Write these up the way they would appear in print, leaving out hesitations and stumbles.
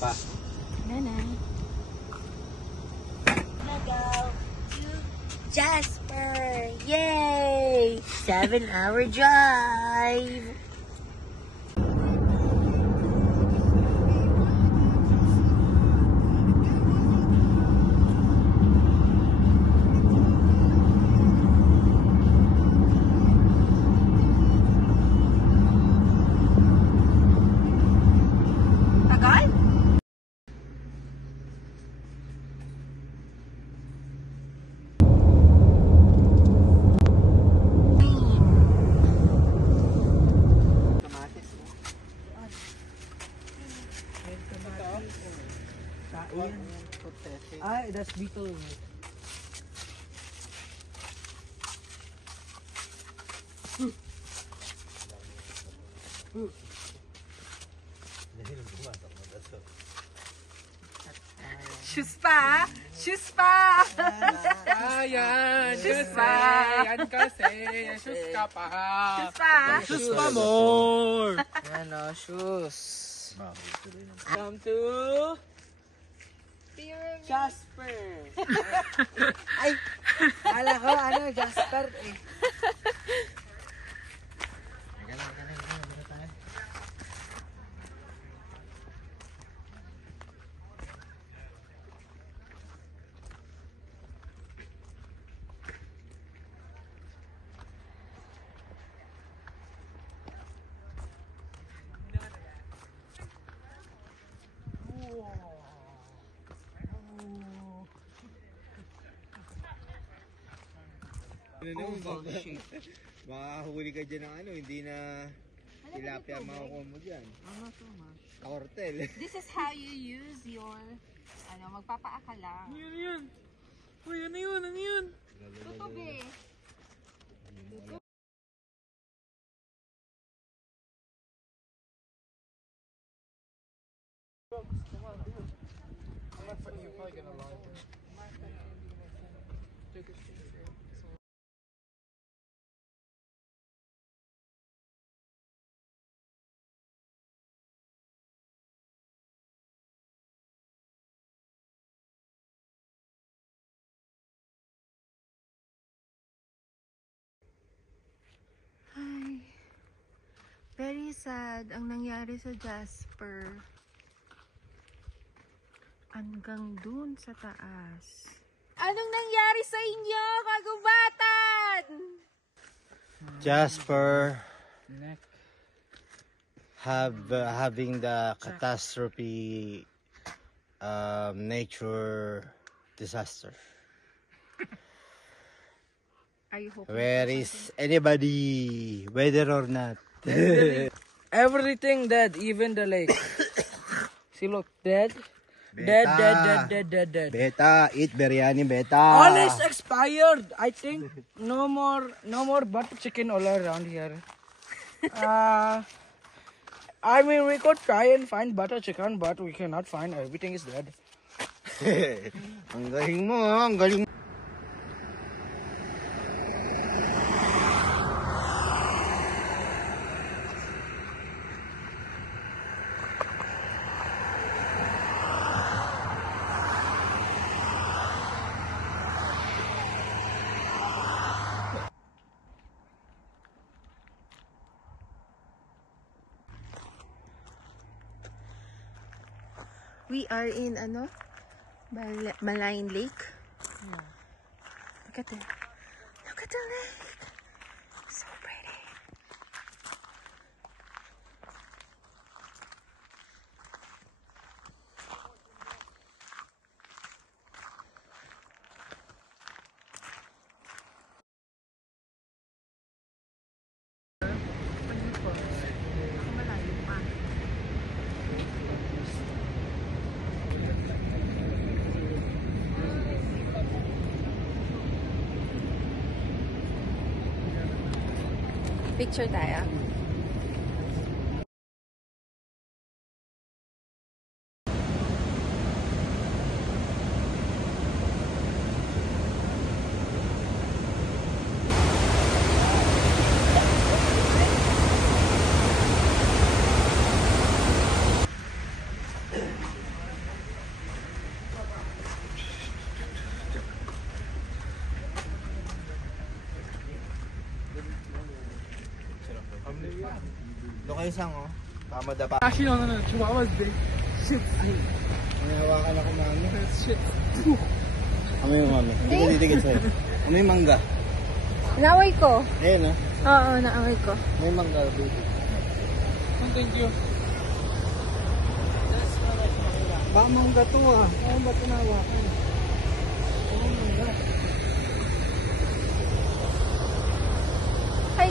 pa. Nana. Go to Jasper! Yay! 7-hour drive! Ah, that's beetle. Shoes pa! Shoes pa! Ayan! Shoes Kasi! pa! Yan kasi! Shoes ka pa! Shoes pa! Shoes pa more! Yan o, shoes. Come to... Jasper. Ay, kala ko ano, Jasper eh. Makahuli ka dyan ng ano, hindi na tilapia makukuha mo dyan. Tortel. This is how you use your, magpapaaka lang. Ano yun? Uy, ano yun? Ano yun? Tutog eh. Ay, very sad ang nangyari sa Jasper. Hanggang dun sa taas. Anong nangyari sa inyo, kagubatan? Jasper having the catastrophe nature disaster. Are you hoping Where is anybody, whether or not? Everything dead, even the lake. See, look, dead. Dead. Beta, eat biryani, beta. All is expired. I think no more butter chicken all around here. I mean, we could try and find butter chicken, but we cannot find. Everything is dead. Ang galing mo, ang galing. We are in Malign Lake. Look at it. Look at the lake. So pretty. Picture tayo. Doon kayo sang, oh. Tama pa. Actually, no. Chihuahua's big. Shit. May hawakan ako, mami. Shit. Ano yung mami? Hindi ko titigil sa'yo. Ano yung mangga? Naaway ko. Ayan, oh. Oo, naaway ko. May mangga, baby. Thank you. Baka mangga to ah. Ano ba ito nahawakan? Oo, mangga. Hi.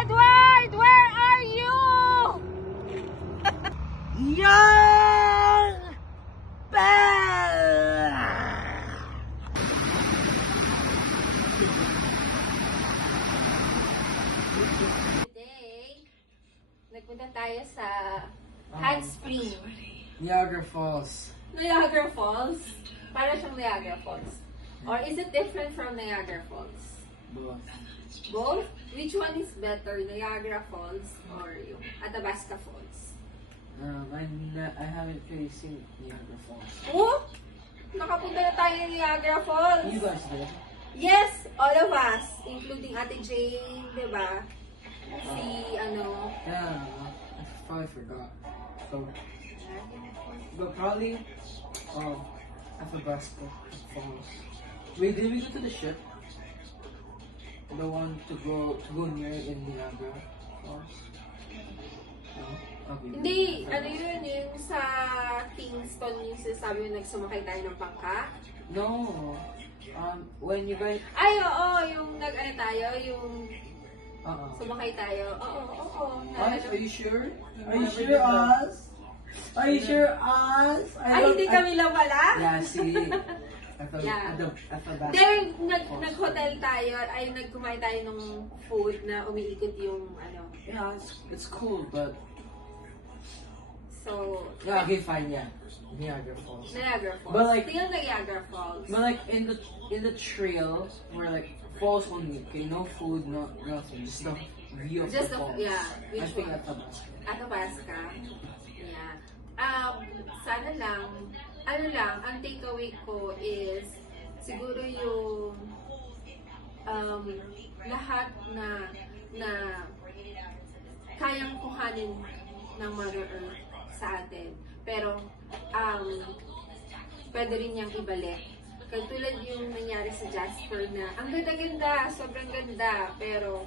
Edward, where are you? Young Bell! Today, nagpunta tayo sa hot spring. Niagara Falls. Niagara Falls. Para siyang Niagara Falls. Or is it different from Niagara Falls? Both. Both? Which one is better, Niagara Falls or yung Athabasca Falls? I haven't really seen Niagara Falls. Oh! Nakapunta na tayo ng Niagara Falls. You guys did? Yes, all of us, including Ate Jane, di ba? Si, ano, Yeah, I probably forgot. So, but probably, Athabasca Falls. Wait, did we go to the ship? The one to go near in Niagara Falls? No? Okay. hindi, ano yun, yung sa Kingston, yung sinasabi mo nagsumakay tayo ng bangka? No. When you guys, Ay, oo, yung nag-ano tayo, yung sumakay tayo. Oo. Are you sure? Are you sure us? Are you sure us? Ay, hindi kami lang pala? Yeah, see. Yeah. Athabasca. Then, nag-hotel tayo, ay nagkumain tayo ng food na umiikot yung ano. Yeah, it's cool, but So, yeah, okay, fine, yeah. Niagara Falls. Niagara Falls. But like- Still Niagara Falls. But like in the trail, we're like falls only. Okay, no food, no nothing, just the view of Just the the- falls. yeah, I which think one? Athabasca. Athabasca. Yeah. Sana lang, ano lang, ang takeaway ko is, siguro yung lahat na kayang kuhanin ng Mother Earth sa atin. Pero, pwede rin niyang ibalik. Katulad yung nangyari sa Jasper na, ang ganda-ganda, sobrang ganda, pero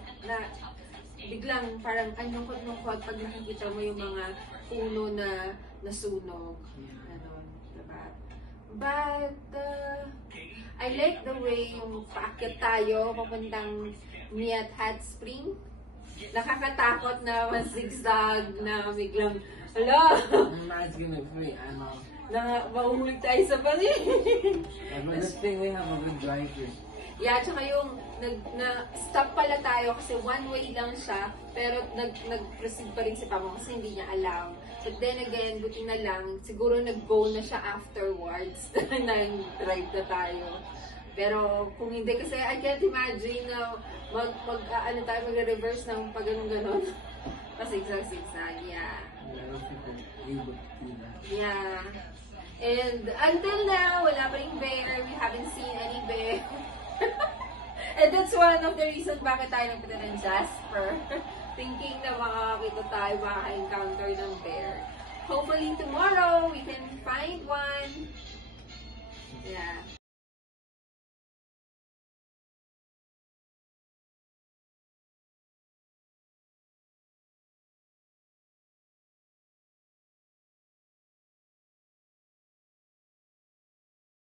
biglang parang ang lungkot-lungkot pag nakikita mo yung mga puno na nasunog. Ganon, diba? But, I like the way yung paakyat tayo papuntang Miat Hot Spring. Nakakatakot na zigzag na biglang, hala, It's gonna be, I know. na mauhulog tayo sa paligid. Yeah, but the thing, we have a good driver. Yeah, tsaka yung stop pala tayo kasi one way lang siya, pero nag-proceed pa rin si Pamo kasi hindi niya alam. But then again, buti na lang, siguro nag-go na siya afterwards nag-drive na tayo. Pero kung hindi, kasi I can't imagine na mag-reverse ng pag ganon. Pasigzag-sigzag, yeah. Yeah, I don't think we're able to do that. Yeah. And until now, wala pa ring bear. We haven't seen any bear. And that's one of the reasons bakit tayo nagpunta ng Jasper. Thinking na makakakita tayo, makaka-encounter ng bear. Hopefully tomorrow, we can find one. Yeah.